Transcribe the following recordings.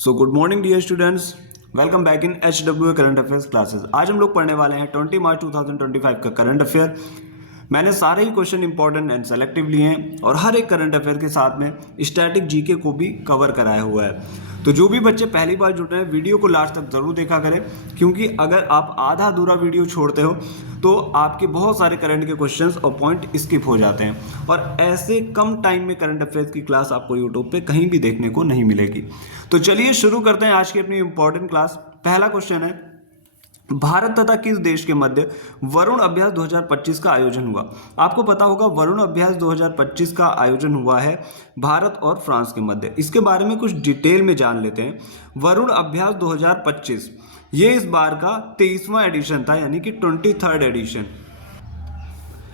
So good morning dear students, welcome back in HW current affairs classes. आज हम लोग पढ़ने वाले हैं 20 मार्च 2025 का करंट अफेयर। मैंने सारे ही क्वेश्चन इंपॉर्टेंट एंड सेलेक्टिव लिए हैं और हर एक करंट अफेयर के साथ में स्टैटिक जीके को भी कवर कराया हुआ है। तो जो भी बच्चे पहली बार जुड़ रहे हैं वीडियो को लास्ट तक जरूर देखा करें, क्योंकि अगर आप आधा अधूरा वीडियो छोड़ते हो तो आपके बहुत सारे करंट के क्वेश्चंस और पॉइंट स्किप हो जाते हैं और ऐसे कम टाइम में करंट अफेयर्स की क्लास आपको यूट्यूब पे कहीं भी देखने को नहीं मिलेगी। तो चलिए शुरू करते हैं आज की अपनी इंपॉर्टेंट क्लास। पहला क्वेश्चन है, भारत तथा किस देश के मध्य वरुण अभ्यास 2025 का आयोजन हुआ। आपको पता होगा वरुण अभ्यास 2025 का आयोजन हुआ है भारत और फ्रांस के मध्य। इसके बारे में कुछ डिटेल में जान लेते हैं। वरुण अभ्यास 2025 ये इस बार का 23वां एडिशन था, यानी कि 23rd एडिशन।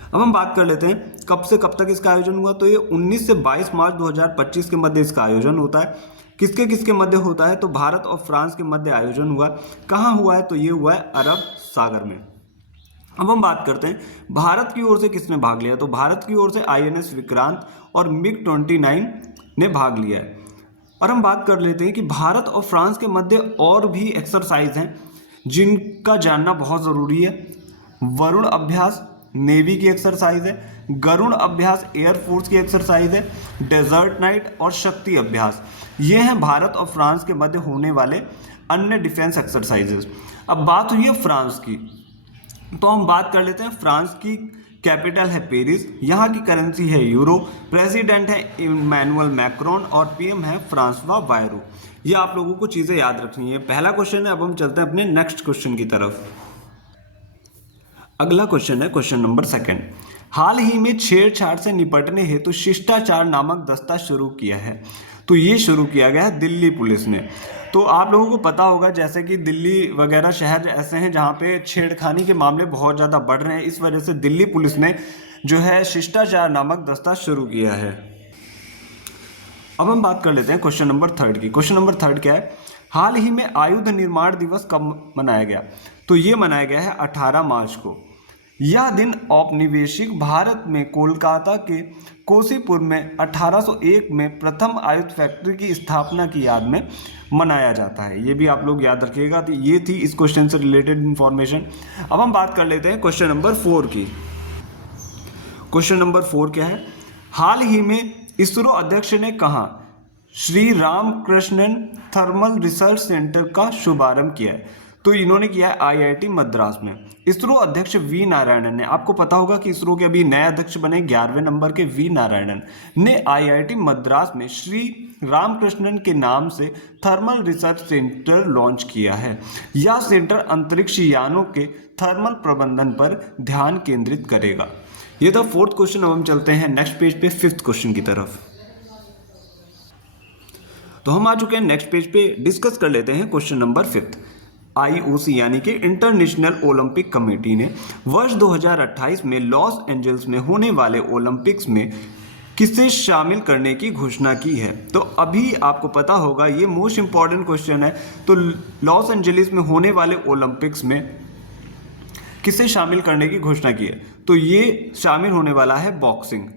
अब हम बात कर लेते हैं कब से कब तक इसका आयोजन हुआ। तो ये 19 से 22 मार्च 2025 के मध्य इसका आयोजन होता है। किसके किसके मध्य होता है, तो भारत और फ्रांस के मध्य आयोजन हुआ। कहाँ हुआ है, तो ये हुआ है अरब सागर में। अब हम बात करते हैं भारत की ओर से किसने भाग लिया। तो भारत की ओर से INS विक्रांत और MiG-29 ने भाग लिया है। और हम बात कर लेते हैं कि भारत और फ्रांस के मध्य और भी एक्सरसाइज हैं जिनका जानना बहुत ज़रूरी है। वरुण अभ्यास नेवी की एक्सरसाइज है, गरुण अभ्यास एयरफोर्स की एक्सरसाइज है, डेजर्ट नाइट और शक्ति अभ्यास ये हैं भारत और फ्रांस के मध्य होने वाले अन्य डिफेंस एक्सरसाइजेस। अब बात हुई है फ्रांस की, तो हम बात कर लेते हैं फ्रांस की कैपिटल है पेरिस, यहाँ की करेंसी है यूरो, प्रेसिडेंट है इमैनुअल मैक्रोन और PM है फ्रांसवा बायरू। ये आप लोगों को चीज़ें याद रखनी है। पहला क्वेश्चन है। अब हम चलते हैं अपने नेक्स्ट क्वेश्चन की तरफ। अगला क्वेश्चन है क्वेश्चन नंबर 2। हाल ही में छेड़छाड़ से निपटने हेतु शिष्टाचार नामक दस्ता शुरू किया है। तो ये शुरू किया गया है दिल्ली पुलिस ने। तो आप लोगों को पता होगा जैसे कि दिल्ली वगैरह शहर ऐसे हैं जहाँ पे छेड़खानी के मामले बहुत ज़्यादा बढ़ रहे हैं। इस वजह से दिल्ली पुलिस ने जो है शिष्टाचार नामक दस्ता शुरू किया है। अब हम बात कर लेते हैं क्वेश्चन नंबर 3 की। क्वेश्चन नंबर 3 क्या है, हाल ही में आयुध निर्माण दिवस कब मनाया गया। तो ये मनाया गया है 18 मार्च को। यह दिन औपनिवेशिक भारत में कोलकाता के कोसीपुर में 1801 में प्रथम आयुध फैक्ट्री की स्थापना की याद में मनाया जाता है। ये भी आप लोग याद रखिएगा। तो ये थी इस क्वेश्चन से रिलेटेड इंफॉर्मेशन। अब हम बात कर लेते हैं क्वेश्चन नंबर 4 की। क्वेश्चन नंबर 4 क्या है, हाल ही में इसरो अध्यक्ष ने कहा Shri Ramakrishnan thermal research centre का शुभारंभ किया है। तो इन्होंने किया है IIT मद्रास में। इसरो अध्यक्ष V नारायणन ने, आपको पता होगा कि इसरो के अभी नए अध्यक्ष बने 11वें नंबर के V नारायणन ने IIT मद्रास में श्री रामकृष्णन के नाम से थर्मल रिसर्च सेंटर लॉन्च किया है। यह सेंटर अंतरिक्ष यानों के थर्मल प्रबंधन पर ध्यान केंद्रित करेगा। ये था 4th क्वेश्चन। अब हम चलते हैं नेक्स्ट पेज पे 5th क्वेश्चन की तरफ। तो हम आ चुके हैं नेक्स्ट पेज पे। डिस्कस कर लेते हैं क्वेश्चन नंबर 5th। IOC यानी कि इंटरनेशनल ओलंपिक कमेटी ने वर्ष 2028 में लॉस एंजल्स में होने वाले ओलंपिक्स में किसे शामिल करने की घोषणा की है। तो अभी आपको पता होगा ये मोस्ट इंपॉर्टेंट क्वेश्चन है। तो लॉस एंजलिस में होने वाले ओलंपिक्स में किसे शामिल करने की घोषणा की है। तो ये शामिल होने वाला है बॉक्सिंग,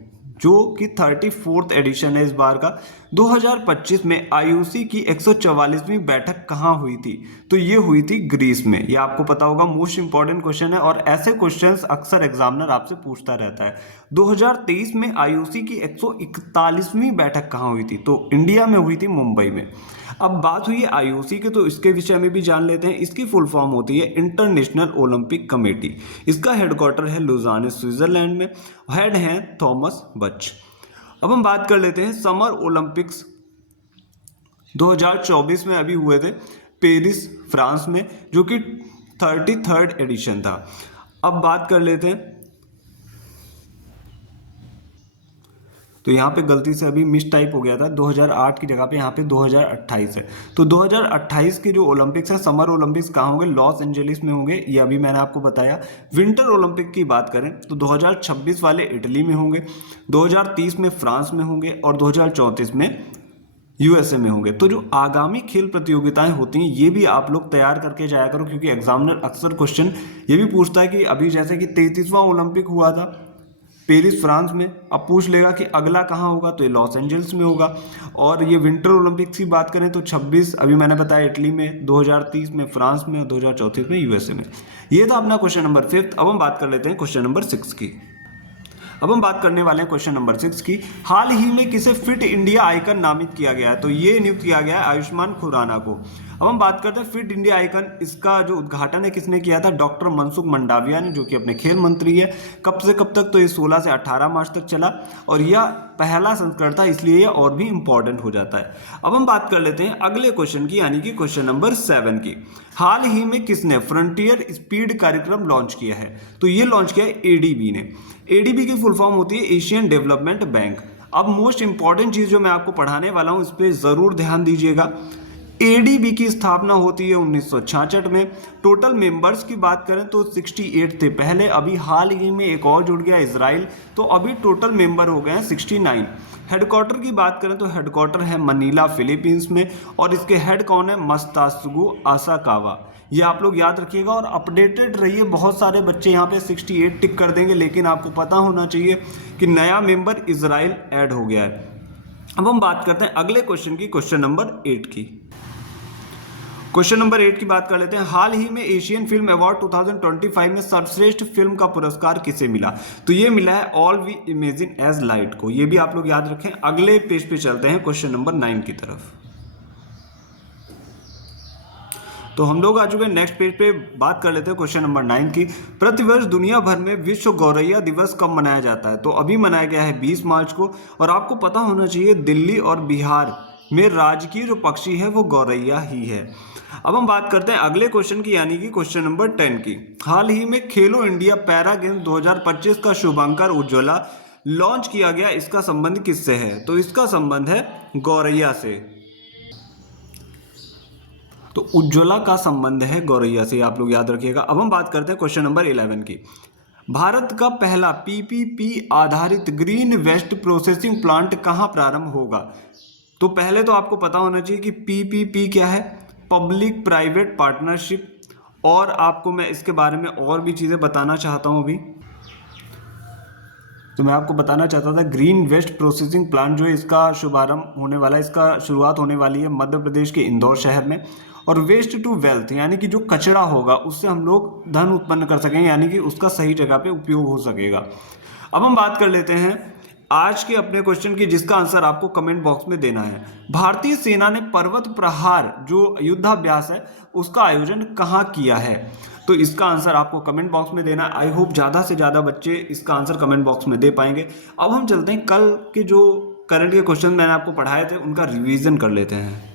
जो कि 34th एडिशन है इस बार का। 2025 में IOC की 144वीं बैठक कहाँ हुई थी। तो ये हुई थी ग्रीस में। ये आपको पता होगा, मोस्ट इंपॉर्टेंट क्वेश्चन है और ऐसे क्वेश्चंस अक्सर एग्जामिनर आपसे पूछता रहता है। 2023 में IOC की 141वीं बैठक कहाँ हुई थी। तो इंडिया में हुई थी, मुंबई में। अब बात हुई है IOC के, तो इसके विषय में भी जान लेते हैं। इसकी फुल फॉर्म होती है इंटरनेशनल ओलंपिक कमेटी। इसका हेडक्वार्टर है लुजाने स्विट्जरलैंड में। हेड हैं थॉमस बच। अब हम बात कर लेते हैं समर ओलंपिक्स 2024 में अभी हुए थे पेरिस फ्रांस में, जो कि 33rd एडिशन था। अब बात कर लेते हैं, तो यहाँ पे गलती से अभी मिस टाइप हो गया था, 2008 की जगह पे यहाँ पे 2028 है। तो 2028 के जो ओलंपिक्स है समर ओलंपिक्स कहाँ होंगे, लॉस एंजलिस में होंगे। ये अभी मैंने आपको बताया। विंटर ओलंपिक की बात करें तो 2026 वाले इटली में होंगे, 2030 में फ्रांस में होंगे और 2034 में USA में होंगे। तो जो आगामी खेल प्रतियोगिताएं होती हैं ये भी आप लोग तैयार करके जाया करो, क्योंकि एग्जामिनर अक्सर क्वेश्चन ये भी पूछता है कि अभी जैसे कि 33वां ओलंपिक हुआ था पेरिस फ्रांस में। अब पूछ लेगा कि अगला कहाँ होगा, तो ये लॉस एंजल्स में होगा। और ये विंटर ओलंपिक्स की बात करें तो 26 अभी मैंने बताया इटली में, 2030 में फ्रांस में और 2034 में यूएसए में। ये था अपना क्वेश्चन नंबर 5। अब हम बात कर लेते हैं क्वेश्चन नंबर 6 की। अब हम बात करने वाले हैं क्वेश्चन नंबर 6 की। हाल ही में किसे फिट इंडिया आइकन नामित किया गया है, तो ये नियुक्त किया गया है आयुष्मान खुराना को। अब हम बात करते हैं फिट इंडिया आइकन, इसका जो उद्घाटन है किसने किया था, डॉक्टर मनसुख मंडाविया ने, जो कि अपने खेल मंत्री है। कब से कब तक, तो ये 16 से 18 मार्च तक चला और यह पहला संस्करण था, इसलिए यह और भी इंपॉर्टेंट हो जाता है। अब हम बात कर लेते हैं अगले क्वेश्चन की, यानी कि क्वेश्चन नंबर 7 की। हाल ही में किसने फ्रंटियर स्पीड कार्यक्रम लॉन्च किया है, तो ये लॉन्च किया है एडीबी ने। एडीबी की फुल फॉर्म होती है एशियन डेवलपमेंट बैंक। अब मोस्ट इंपॉर्टेंट चीज जो मैं आपको पढ़ाने वाला हूं, इस पर जरूर ध्यान दीजिएगा। एडीबी की स्थापना होती है 1966 में। टोटल मेंबर्स की बात करें तो 68 थे पहले, अभी हाल ही में एक और जुड़ गया इजराइल, तो अभी टोटल मेंबर हो गए हैं 69। हेडक्वार्टर की बात करें तो हेडक्वार्टर है मनीला फिलीपींस में, और इसके हेड कौन है, मस्तासगु आसाकावा। ये आप लोग याद रखिएगा और अपडेटेड रहिए। बहुत सारे बच्चे यहाँ पे 68 टिक कर देंगे, लेकिन आपको पता होना चाहिए कि नया मेंबर इजराइल ऐड हो गया है। अब हम बात करते हैं अगले क्वेश्चन की, क्वेश्चन नंबर 8 की। क्वेश्चन नंबर 8 की बात कर लेते हैं। हाल ही में एशियन फिल्म अवार्ड 2025 में सर्वश्रेष्ठ फिल्म का पुरस्कार किसे मिला, तो ये मिला है all we imagine as light को। ये भी आप लोग याद रखें। अगले पेज पे चलते हैं क्वेश्चन नंबर 9 की तरफ। तो हम लोग आ चुके हैं नेक्स्ट पेज पे, बात कर लेते हैं क्वेश्चन नंबर 9 की। प्रतिवर्ष दुनिया भर में विश्व गौरैया दिवस कब मनाया जाता है, तो अभी मनाया गया है 20 मार्च को। और आपको पता होना चाहिए दिल्ली और बिहार में राजकीय जो पक्षी है वो गौरैया ही है। अब हम बात करते हैं अगले क्वेश्चन की, यानी कि क्वेश्चन नंबर 10 की। हाल ही में खेलो इंडिया पैरा गेम्स 2025 का शुभांकर उज्ज्वला लॉन्च किया गया, इसका संबंध किससे है, तो इसका संबंध है गौरैया से। तो उज्ज्वला का संबंध है गौरैया से, आप लोग याद रखिएगा। अब हम बात करते हैं क्वेश्चन नंबर 11 की। भारत का पहला पीपीपी आधारित ग्रीन वेस्ट प्रोसेसिंग प्लांट कहां प्रारंभ होगा, तो पहले तो आपको पता होना चाहिए कि पीपीपी क्या है, पब्लिक प्राइवेट पार्टनरशिप। और आपको मैं इसके बारे में और भी चीज़ें बताना चाहता हूं अभी। तो मैं आपको बताना चाहता था ग्रीन वेस्ट प्रोसेसिंग प्लांट जो है, इसका शुभारंभ होने वाला है, इसका शुरुआत होने वाली है मध्य प्रदेश के इंदौर शहर में। और वेस्ट टू वेल्थ, यानी कि जो कचरा होगा उससे हम लोग धन उत्पन्न कर सकेंगे, यानी कि उसका सही जगह पे उपयोग हो सकेगा। अब हम बात कर लेते हैं आज के अपने क्वेश्चन की, जिसका आंसर आपको कमेंट बॉक्स में देना है। भारतीय सेना ने पर्वत प्रहार जो युद्धाभ्यास है उसका आयोजन कहाँ किया है, तो इसका आंसर आपको कमेंट बॉक्स में देना है। आई होप ज़्यादा से ज़्यादा बच्चे इसका आंसर कमेंट बॉक्स में दे पाएंगे। अब हम चलते हैं कल के जो करंट के क्वेश्चन मैंने आपको पढ़ाए थे उनका रिवीजन कर लेते हैं।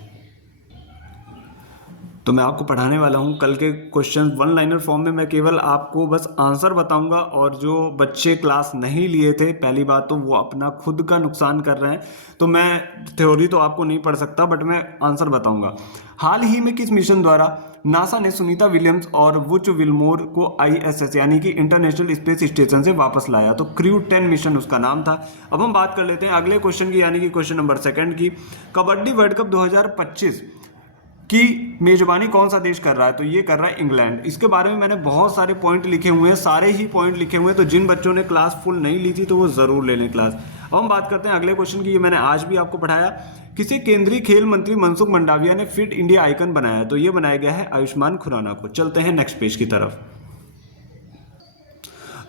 तो मैं आपको पढ़ाने वाला हूँ कल के क्वेश्चन वन लाइनर फॉर्म में। मैं केवल आपको बस आंसर बताऊंगा, और जो बच्चे क्लास नहीं लिए थे पहली बात तो वो अपना खुद का नुकसान कर रहे हैं। तो मैं थ्योरी तो आपको नहीं पढ़ सकता, बट मैं आंसर बताऊंगा। हाल ही में किस मिशन द्वारा नासा ने सुनीता विलियम्स और वुच विलमोर को ISS यानी कि इंटरनेशनल स्पेस स्टेशन से वापस लाया, तो क्रू 10 मिशन उसका नाम था। अब हम बात कर लेते हैं अगले क्वेश्चन की, यानी कि क्वेश्चन नंबर 2 की। कबड्डी वर्ल्ड कप 2025 की मेजबानी कौन सा देश कर रहा है, तो ये कर रहा है इंग्लैंड। इसके बारे में मैंने बहुत सारे पॉइंट लिखे हुए हैं, सारे ही पॉइंट लिखे हुए हैं, तो जिन बच्चों ने क्लास फुल नहीं ली थी तो वो जरूर ले लें क्लास। अब हम बात करते हैं अगले क्वेश्चन की। ये मैंने आज भी आपको पढ़ाया। किसी केंद्रीय खेल मंत्री मनसुख मंडाविया ने फिट इंडिया आइकन बनाया, तो ये बनाया गया है आयुष्मान खुराना को। चलते हैं नेक्स्ट पेज की तरफ।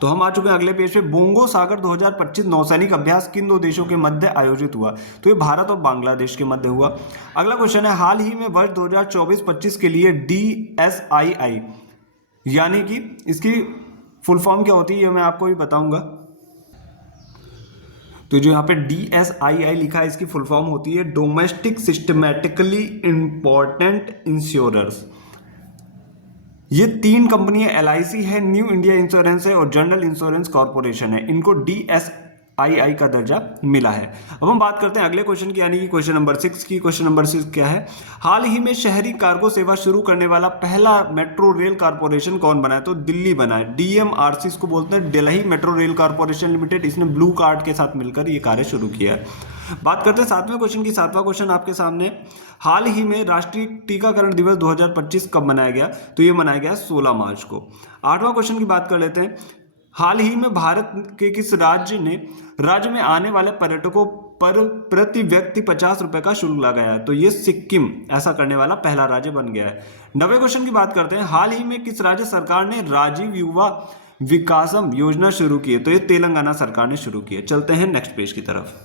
तो हम आ चुके हैं अगले पेज पे। बोंगो सागर 2025 नौसैनिक अभ्यास किन दो देशों के मध्य आयोजित हुआ, तो ये भारत और बांग्लादेश के मध्य हुआ। अगला क्वेश्चन है, हाल ही में वर्ष 2024-25 के लिए DSII यानी कि इसकी फुल फॉर्म क्या होती है ये मैं आपको भी बताऊंगा। तो जो यहाँ पे DSII लिखा है इसकी फुल फॉर्म होती है डोमेस्टिक सिस्टमैटिकली इंपॉर्टेंट इंश्योरर्स। ये 3 कंपनियां LIC है, न्यू इंडिया इंश्योरेंस है और जनरल इंश्योरेंस कॉर्पोरेशन है। इनको DSII का दर्जा मिला है। अब हम बात करते हैं अगले क्वेश्चन की, यानी कि क्वेश्चन नंबर 6 की। क्वेश्चन नंबर 6 क्या है, हाल ही में शहरी कार्गो सेवा शुरू करने वाला पहला मेट्रो रेल कॉर्पोरेशन कौन बना है, तो दिल्ली बना है। DMRC इसको बोलते हैं, Delhi metro rail corporation limited. इसने ब्लू कार्ड के साथ मिलकर ये कार्य शुरू किया है। बात करते हैं 7वें क्वेश्चन की। 7वां क्वेश्चन आपके सामने, हाल ही में राष्ट्रीय टीकाकरण दिवस 2025 कब मनाया गया, तो ये मनाया गया 16 मार्च को। 8वां क्वेश्चन की बात कर लेते हैं, हाल ही में भारत के किस राज्य में आने वाले पर्यटकों पर प्रति व्यक्ति 50 रुपए का शुल्क लगाया है? तो ये सिक्किम ऐसा करने वाला पहला राज्य बन गया है। 90 क्वेश्चन की बात करते हैं। हाल ही में किस राज्य सरकार ने राजीव युवा विकासम योजना शुरू की है? तो ये तेलंगाना सरकार ने शुरू की है। चलते हैं नेक्स्ट पेज की तरफ।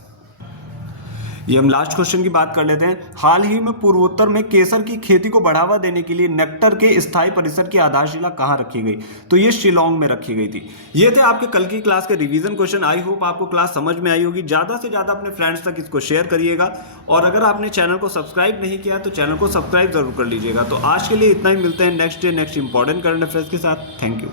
ये हम लास्ट क्वेश्चन की बात कर लेते हैं। हाल ही में पूर्वोत्तर में केसर की खेती को बढ़ावा देने के लिए नेक्टर के स्थायी परिसर की आधारशिला कहाँ रखी गई? तो ये शिलोंग में रखी गई थी। ये थे आपके कल की क्लास के रिवीजन क्वेश्चन। आई होप आपको क्लास समझ में आई होगी। ज़्यादा से ज़्यादा अपने फ्रेंड्स तक इसको शेयर करिएगा, और अगर आपने चैनल को सब्सक्राइब नहीं किया तो चैनल को सब्सक्राइब जरूर कर लीजिएगा। तो आज के लिए इतना ही, मिलते हैं next day next important current affairs के साथ। Thank you.